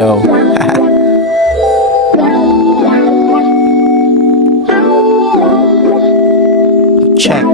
Yo. Check.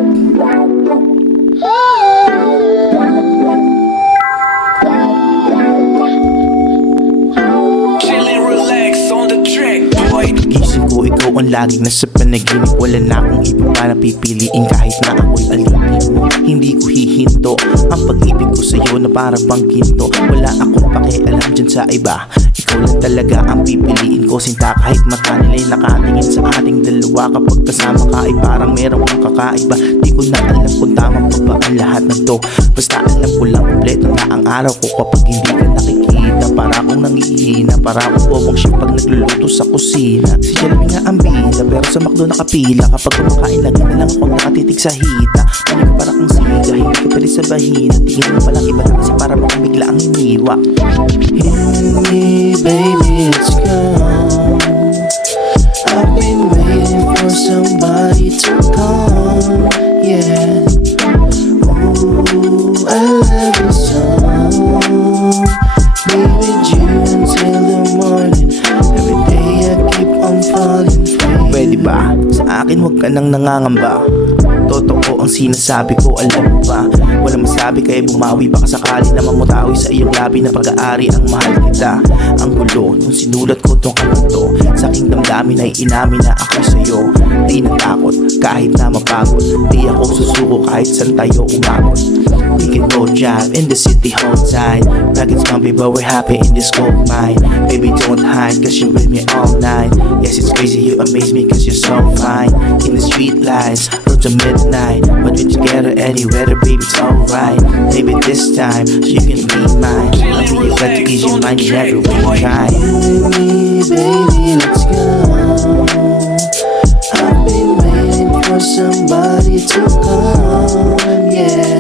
Gising ko, ikaw ang laging nasa panaginip. Wala na akong iba pa na pipiliin kahit na ako'y alipin mo. Hindi ko hihinto ang pag-ibig ko sa'yo na para bang ginto. Wala akong pakialam dyan sa iba. Ikaw lang talaga ang pipiliin ko. Sinta kahit mata nila'y nakatingin sa ating dalawa. Kapag kasama ka ay parang meron kang kakaiba. Di ko na alam kung tama pa ba ang lahat ng to. Basta alam ko lang kompleto na ang araw ko kapag hindi ka nakikita. Para akong nangihina, para akong bobong siya pag nagluluto sa kusina. Si Jelmy nga ang bida, pero sa McDo nakapila. Kapag kumakain lagi na lang akong nakatitig sa hita. Hindi ko para kang siga, hindi ka pwede sa bahina. Tingin mo palang iba lang kasi para bang bigla ang hiniwa. Hey baby, let's go. I've been waiting for somebody to come. Yeah. Ooh, I love you so. Be with you until the morning. Every day I keep on falling for you. Pwede ba? Sa akin huwag ka nang nangangamba. Totoo ang sinasabi ko, alam mo ba? Walang masabi kaya bumawi baka sakali na mamutawi sa iyong labi na pag-aari ang mahal kita. Ang gulo nung sinulat ko tong kanto, sa aking damdamin ay inamin na ako sa'yo. Di natakot kahit na mapagod, di ako susuko kahit saan tayo umabot. We can go drive in the city whole time. Ragged's bumpy but we're happy in this gold mine. Baby don't hide cause you're with me all night. Yes it's crazy you amaze me cause you're so fine. In the street lights, road to midnight, but we're together anywhere baby it's alright. Maybe this time so you can be mine. I'll be your friend to ease your mind in every way you try. Baby let's go. I've been waiting for somebody to come. Yeah.